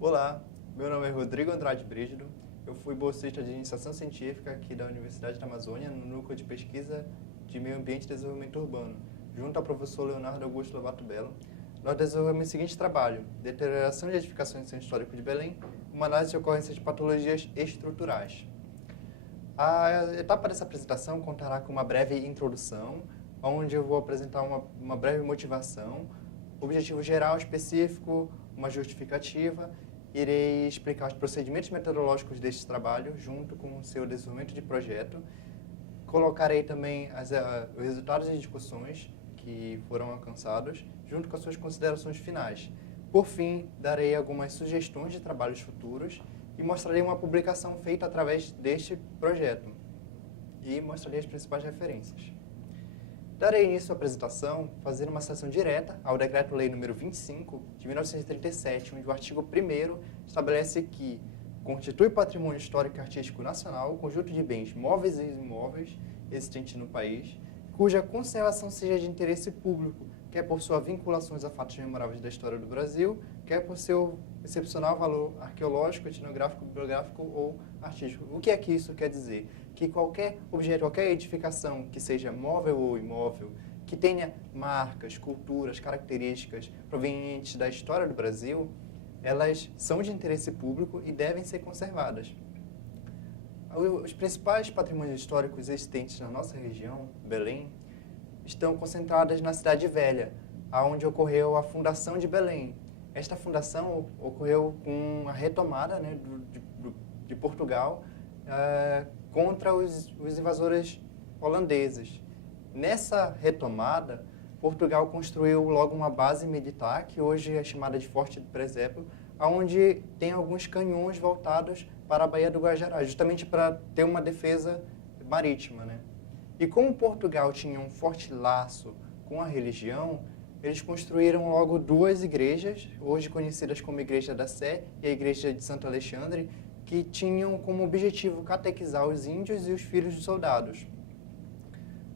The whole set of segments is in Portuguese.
Olá, meu nome é Rodrigo Andrade Brígido, eu fui bolsista de iniciação científica aqui da Universidade da Amazônia, no Núcleo de Pesquisa de Meio Ambiente e Desenvolvimento Urbano. Junto ao professor Leonardo Augusto Lobato Belo, nós desenvolvemos o seguinte trabalho: deterioração de edificações do Centro Histórico de Belém, uma análise de ocorrências de patologias estruturais. A etapa dessa apresentação contará com uma breve introdução, onde eu vou apresentar uma breve motivação, objetivo geral específico, uma justificativa. Irei explicar os procedimentos metodológicos deste trabalho, junto com o seu desenvolvimento de projeto. Colocarei também os resultados de discussões que foram alcançados, junto com as suas considerações finais. Por fim, darei algumas sugestões de trabalhos futuros e mostrarei uma publicação feita através deste projeto. E mostrarei as principais referências. Darei início à apresentação fazendo uma citação direta ao Decreto-Lei nº 25, de 1937, onde o artigo 1º estabelece que constitui patrimônio histórico e artístico nacional o conjunto de bens móveis e imóveis existentes no país, cuja conservação seja de interesse público, quer por suas vinculações a fatos memoráveis da história do Brasil, quer por seu excepcional valor arqueológico, etnográfico, bibliográfico ou artístico. O que é que isso quer dizer? Que qualquer objeto, qualquer edificação que seja móvel ou imóvel, que tenha marcas, culturas, características provenientes da história do Brasil, elas são de interesse público e devem ser conservadas. Os principais patrimônios históricos existentes na nossa região, Belém, estão concentradas na Cidade Velha, onde ocorreu a fundação de Belém. Esta fundação ocorreu com a retomada, né, de Portugal contra os invasores holandeses. Nessa retomada, Portugal construiu logo uma base militar, que hoje é chamada de Forte do Presépio, onde tem alguns canhões voltados para a Baía do Guajará, justamente para ter uma defesa marítima, né? E como Portugal tinha um forte laço com a religião, eles construíram logo duas igrejas, hoje conhecidas como Igreja da Sé e a Igreja de Santo Alexandre, que tinham como objetivo catequizar os índios e os filhos dos soldados.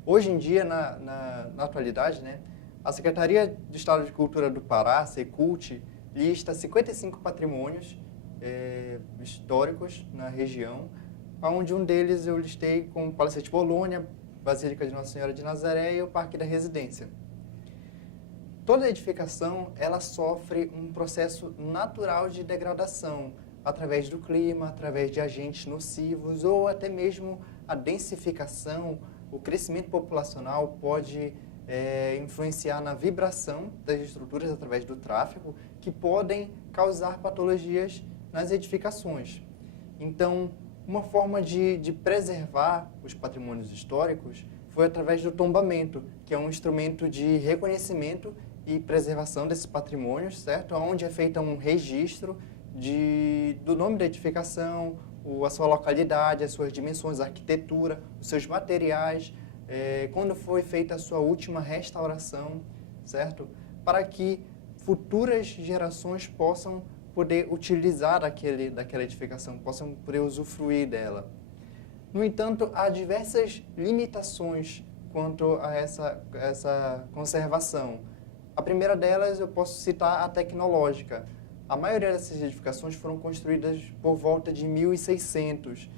Hoje em dia, na atualidade, né, a Secretaria de Estado de Cultura do Pará, Secult, lista 55 patrimônios históricos na região, onde um deles eu listei como Palacete Bolônia, Basílica de Nossa Senhora de Nazaré e o Parque da Residência. Toda edificação ela sofre um processo natural de degradação, através do clima, através de agentes nocivos ou até mesmo a densificação, o crescimento populacional pode influenciar na vibração das estruturas através do tráfego, que podem causar patologias nas edificações. Então, uma forma de preservar os patrimônios históricos foi através do tombamento, que é um instrumento de reconhecimento e preservação desses patrimônios, certo? Onde é feito um registro do nome da edificação, a sua localidade, as suas dimensões, a arquitetura, os seus materiais, quando foi feita a sua última restauração, certo? Para que futuras gerações possam poder utilizar daquela edificação, possam poder usufruir dela. No entanto, há diversas limitações quanto a essa conservação. A primeira delas eu posso citar a tecnológica. A maioria dessas edificações foram construídas por volta de 1600.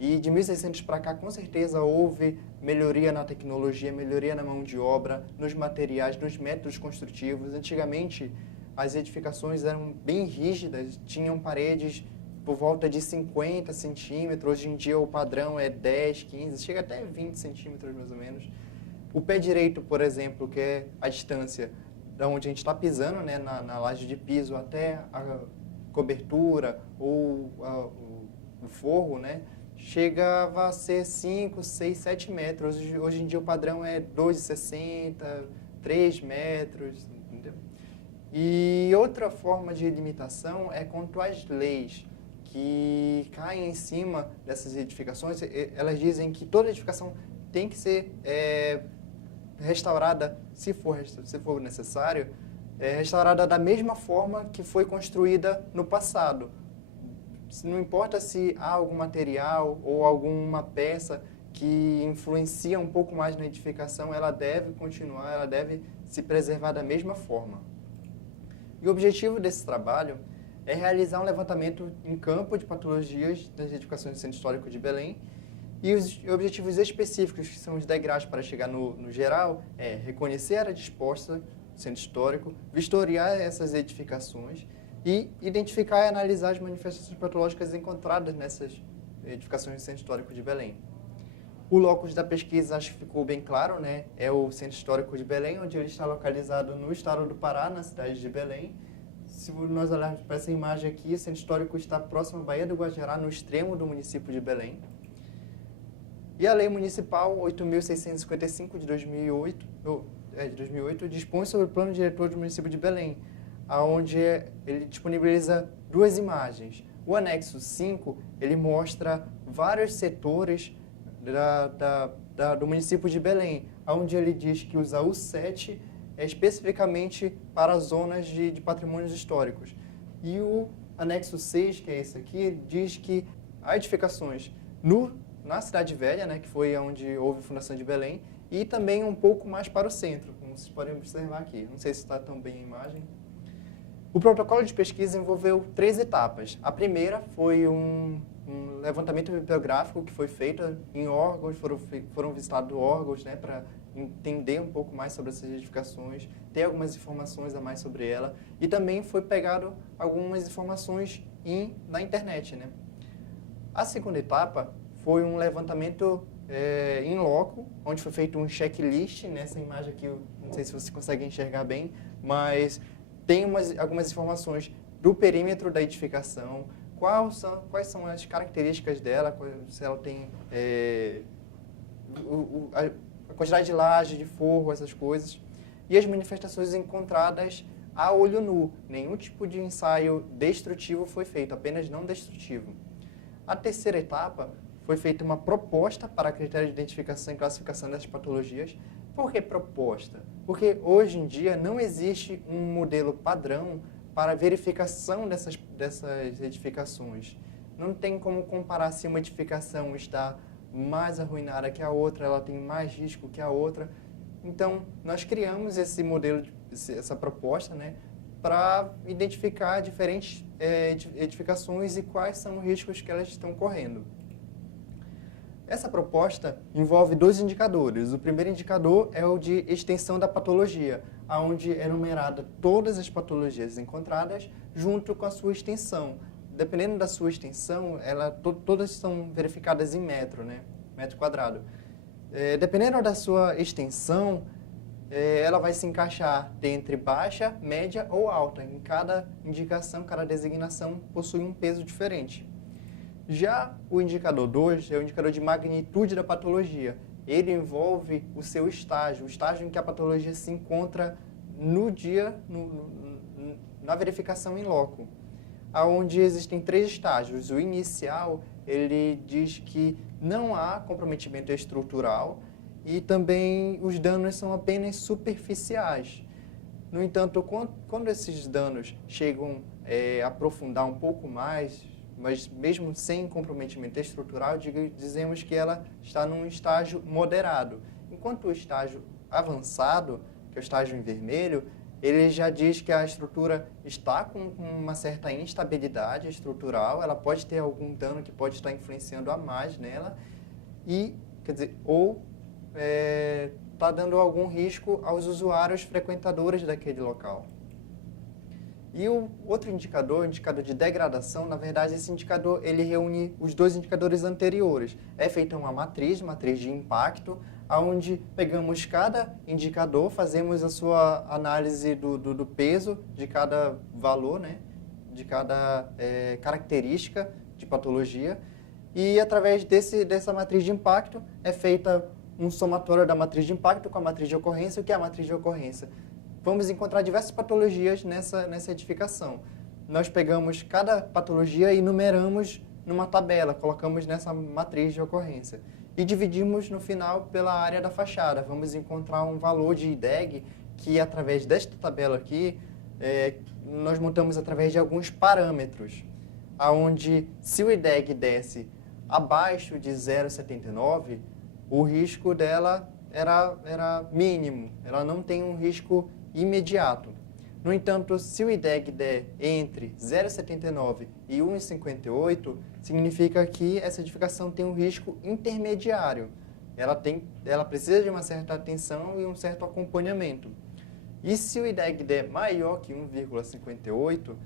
E de 1600 para cá, com certeza, houve melhoria na tecnologia, melhoria na mão de obra, nos materiais, nos métodos construtivos. Antigamente, as edificações eram bem rígidas, tinham paredes por volta de 50 centímetros. Hoje em dia, o padrão é 10, 15, chega até 20 centímetros, mais ou menos. O pé direito, por exemplo, que é a distância da onde a gente está pisando, né, na laje de piso até a cobertura ou o forro, né, chegava a ser 5, 6, 7 metros. Hoje em dia o padrão é 2,60, 3 metros, entendeu? E outra forma de limitação é quanto às leis que caem em cima dessas edificações. Elas dizem que toda edificação tem que ser restaurada, se for necessário, restaurada da mesma forma que foi construída no passado. Não importa se há algum material ou alguma peça que influencia um pouco mais na edificação, ela deve continuar, ela deve se preservar da mesma forma. E o objetivo desse trabalho é realizar um levantamento em campo de patologias das edificações do Centro Histórico de Belém. E os objetivos específicos, que são os degraus para chegar no geral, é reconhecer a área disposta do Centro Histórico, vistoriar essas edificações e identificar e analisar as manifestações patológicas encontradas nessas edificações do Centro Histórico de Belém. O locus da pesquisa, acho que ficou bem claro, né? É o Centro Histórico de Belém, onde ele está localizado no estado do Pará, na cidade de Belém. Se nós olharmos para essa imagem aqui, o Centro Histórico está próximo à Baía do Guajará, no extremo do município de Belém. E a Lei Municipal 8.655 de 2008 dispõe sobre o Plano Diretor do município de Belém, onde ele disponibiliza duas imagens. O anexo 5, ele mostra vários setores do município de Belém, onde ele diz que usa o 7 especificamente para zonas de patrimônios históricos. E o anexo 6, que é esse aqui, diz que há edificações na Cidade Velha, né, que foi onde houve a fundação de Belém, e também um pouco mais para o centro, como vocês podem observar aqui. Não sei se está tão bem a imagem. O protocolo de pesquisa envolveu 3 etapas. A primeira foi um levantamento bibliográfico que foi feito em órgãos, foram visitados órgãos, né, para entender um pouco mais sobre essas edificações, ter algumas informações a mais sobre ela, e também foi pegado algumas informações na internet, né. A segunda etapa foi um levantamento em loco, onde foi feito um checklist. Nessa imagem aqui, eu não sei se você consegue enxergar bem, mas tem algumas informações do perímetro da edificação, quais são as características dela, se ela tem a quantidade de laje, de forro, essas coisas, e as manifestações encontradas a olho nu. Nenhum tipo de ensaio destrutivo foi feito, apenas não destrutivo. A terceira etapa foi feita uma proposta para critério de identificação e classificação dessas patologias. Por que proposta? Porque hoje em dia não existe um modelo padrão para verificação dessas edificações. Não tem como comparar se uma edificação está mais arruinada que a outra, ela tem mais risco que a outra. Então, nós criamos esse modelo, essa proposta, né, para identificar diferentes edificações e quais são os riscos que elas estão correndo. Essa proposta envolve 2 indicadores. O primeiro indicador é o de extensão da patologia, onde é numerada todas as patologias encontradas junto com a sua extensão. Dependendo da sua extensão, todas são verificadas em metro, né? Metro quadrado. Dependendo da sua extensão, ela vai se encaixar entre baixa, média ou alta. Em cada indicação, cada designação possui um peso diferente. Já o indicador 2 é o indicador de magnitude da patologia. Ele envolve o seu estágio, o estágio em que a patologia se encontra no dia, na verificação em loco, onde existem 3 estágios. O inicial, ele diz que não há comprometimento estrutural e também os danos são apenas superficiais. No entanto, quando esses danos chegam a aprofundar um pouco mais, mas mesmo sem comprometimento estrutural, dizemos que ela está num estágio moderado. Enquanto o estágio avançado, que é o estágio em vermelho, ele já diz que a estrutura está com uma certa instabilidade estrutural, ela pode ter algum dano que pode estar influenciando a mais nela, ou está dando algum risco aos usuários frequentadores daquele local. E o outro indicador, o indicador de degradação, na verdade, esse indicador ele reúne os 2 indicadores anteriores. É feita uma matriz de impacto, onde pegamos cada indicador, fazemos a sua análise do peso de cada valor, né, de cada característica de patologia, e através dessa matriz de impacto é feita um somatório da matriz de impacto com a matriz de ocorrência. O que é a matriz de ocorrência? Vamos encontrar diversas patologias nessa edificação. Nós pegamos cada patologia e numeramos numa tabela, colocamos nessa matriz de ocorrência. E dividimos no final pela área da fachada. Vamos encontrar um valor de IDEG que, através desta tabela aqui, nós montamos através de alguns parâmetros, onde se o IDEG desce abaixo de 0,79, o risco dela era mínimo, ela não tem um risco imediato. No entanto, se o IDEG der entre 0,79 e 1,58, significa que essa edificação tem um risco intermediário. Ela precisa de uma certa atenção e um certo acompanhamento. E se o IDEG der maior que 1,58,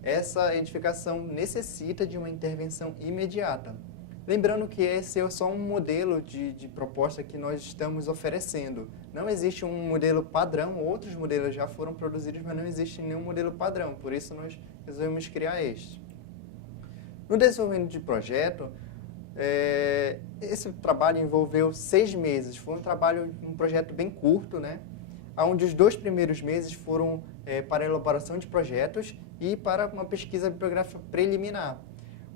essa edificação necessita de uma intervenção imediata. Lembrando que esse é só um modelo de proposta que nós estamos oferecendo. Não existe um modelo padrão, outros modelos já foram produzidos, mas não existe nenhum modelo padrão, por isso nós resolvemos criar este. No desenvolvimento de projeto, esse trabalho envolveu 6 meses, foi um projeto bem curto, né? Onde os 2 primeiros meses foram para a elaboração de projetos e para uma pesquisa bibliográfica preliminar.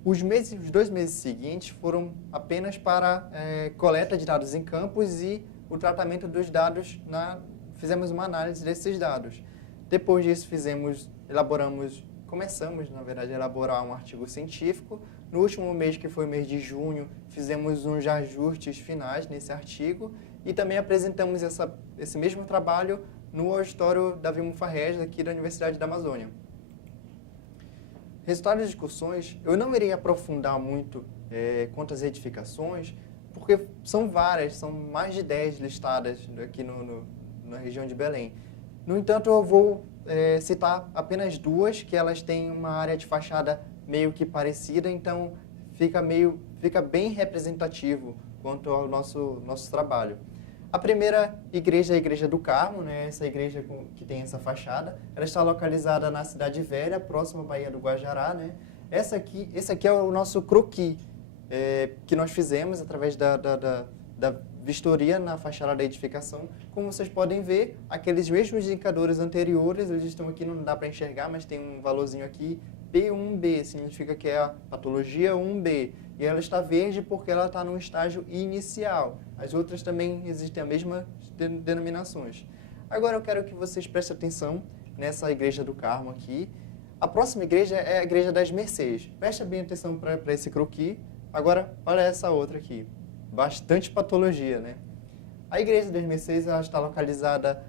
Os 2 meses seguintes foram apenas para coleta de dados em campos e o tratamento dos dados, fizemos uma análise desses dados. Depois disso, começamos, na verdade, a elaborar um artigo científico. No último mês, que foi o mês de junho, fizemos uns ajustes finais nesse artigo e também apresentamos esse mesmo trabalho no auditório Davi Mufarrez, aqui da Universidade da Amazônia. Resultado das discussões, eu não irei aprofundar muito quanto às edificações, porque são várias, são mais de 10 listadas aqui na região de Belém. No entanto, eu vou citar apenas 2, que elas têm uma área de fachada meio que parecida, então fica bem representativo quanto ao nosso trabalho. A primeira igreja é a Igreja do Carmo, né? Essa igreja que tem essa fachada. Ela está localizada na Cidade Velha, próxima à Baía do Guajará, né? Esse aqui é o nosso croquis, que nós fizemos através da vistoria na fachada da edificação. Como vocês podem ver, aqueles mesmos indicadores anteriores, eles estão aqui, não dá para enxergar, mas tem um valorzinho aqui, P1B, significa que é a patologia 1B. E ela está verde porque ela está no estágio inicial. As outras também existem as mesmas denominações. Agora eu quero que vocês prestem atenção nessa Igreja do Carmo aqui. A próxima igreja é a Igreja das Mercês. Preste bem atenção para esse croquis. Agora, olha essa outra aqui. Bastante patologia, né? A Igreja das Mercês ela está localizada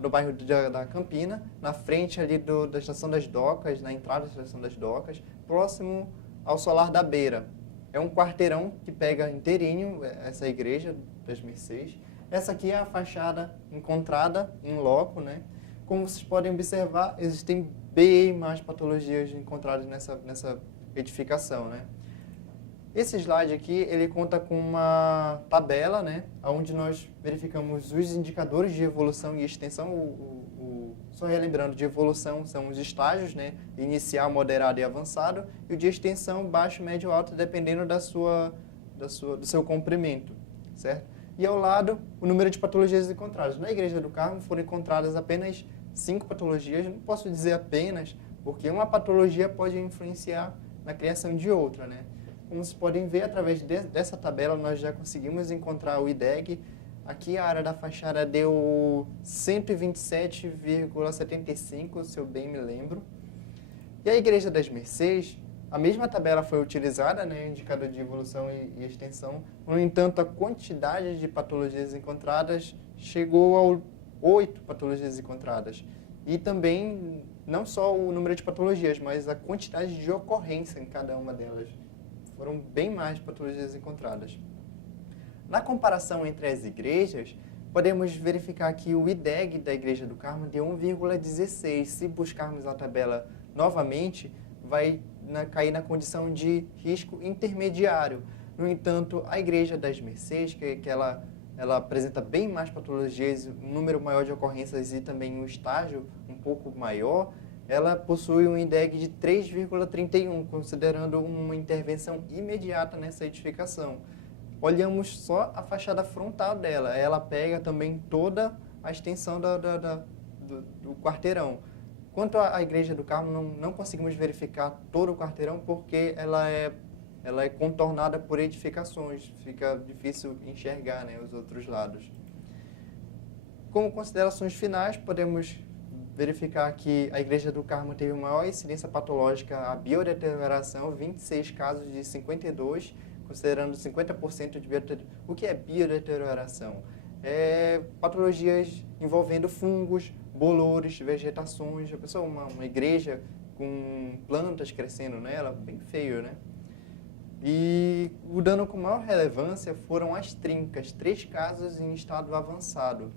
no bairro da Campina, na frente ali da Estação das Docas, na entrada da Estação das Docas, próximo ao Solar da Beira. É um quarteirão que pega inteirinho essa Igreja das Mercês. Essa aqui é a fachada encontrada em loco, né? Como vocês podem observar, existem bem mais patologias encontradas nessa edificação, né? Esse slide aqui, ele conta com uma tabela, né, onde nós verificamos os indicadores de evolução e extensão. Só relembrando, de evolução são os estágios, né, inicial, moderado e avançado, e o de extensão, baixo, médio, alto, dependendo do seu comprimento, certo? E ao lado, o número de patologias encontradas. Na Igreja do Carmo foram encontradas apenas 5 patologias, não posso dizer apenas, porque uma patologia pode influenciar na criação de outra, né? Como vocês podem ver, através dessa tabela, nós já conseguimos encontrar o IDEG. Aqui a área da fachada deu 127,75, se eu bem me lembro. E a Igreja das Mercês, a mesma tabela foi utilizada, né, indicador de evolução e extensão. No entanto, a quantidade de patologias encontradas chegou a 8 patologias encontradas. E também, não só o número de patologias, mas a quantidade de ocorrência em cada uma delas. Foram bem mais patologias encontradas. Na comparação entre as igrejas, podemos verificar que o IDEG da Igreja do Carmo deu 1,16. Se buscarmos a tabela novamente, vai cair na condição de risco intermediário. No entanto, a Igreja das Mercês, que ela apresenta bem mais patologias, um número maior de ocorrências e também um estágio um pouco maior, ela possui um IDEG de 3,31, considerando uma intervenção imediata nessa edificação. Olhamos só a fachada frontal dela, ela pega também toda a extensão do quarteirão. Quanto à Igreja do Carmo, não conseguimos verificar todo o quarteirão porque ela é contornada por edificações, fica difícil enxergar, né, os outros lados. Como considerações finais, podemos verificar que a Igreja do Carmo teve maior incidência patológica, a biodeterioração, 26 casos de 52, considerando 50% de biodeterioração. O que é biodeterioração? Patologias envolvendo fungos, bolores, vegetações, a pessoa, uma igreja com plantas crescendo nela, bem feio, né? E o dano com maior relevância foram as trincas, 3 casos em estado avançado.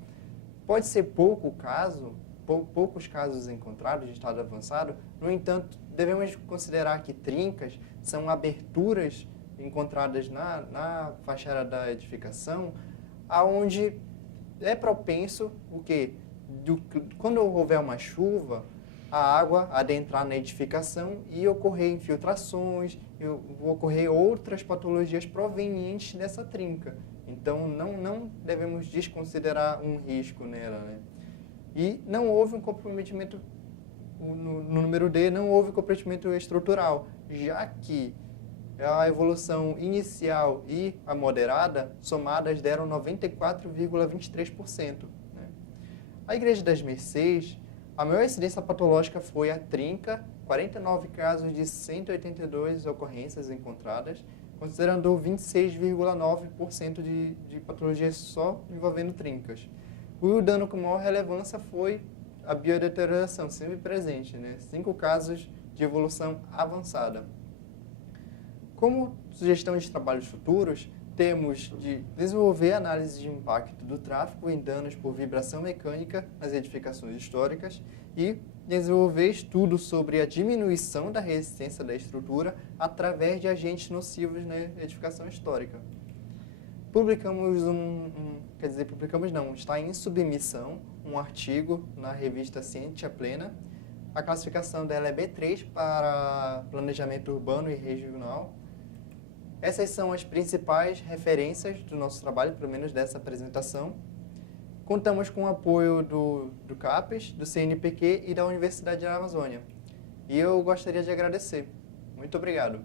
Pode ser poucos casos encontrados em estado avançado, no entanto, devemos considerar que trincas são aberturas encontradas na fachada da edificação, aonde é propenso o quê? Quando houver uma chuva, a água adentrar na edificação e ocorrer infiltrações, e ocorrer outras patologias provenientes dessa trinca. Então, não devemos desconsiderar um risco nela, né? E não houve um comprometimento, no número D, não houve comprometimento estrutural, já que a evolução inicial e a moderada, somadas, deram 94,23%. Né? A Igreja das Mercês, a maior incidência patológica foi a trinca, 49 casos de 182 ocorrências encontradas, considerando 26,9% de patologias só envolvendo trincas. O dano com maior relevância foi a biodeterioração, sempre presente, né? 5 casos de evolução avançada. Como sugestão de trabalhos futuros, temos de desenvolver análise de impacto do tráfego em danos por vibração mecânica nas edificações históricas e desenvolver estudos sobre a diminuição da resistência da estrutura através de agentes nocivos na edificação histórica. Publicamos está em submissão um artigo na revista Ciência Plena. A classificação dela é B3 para planejamento urbano e regional. Essas são as principais referências do nosso trabalho, pelo menos dessa apresentação. Contamos com o apoio do CAPES, do CNPq e da Universidade da Amazônia. E eu gostaria de agradecer. Muito obrigado.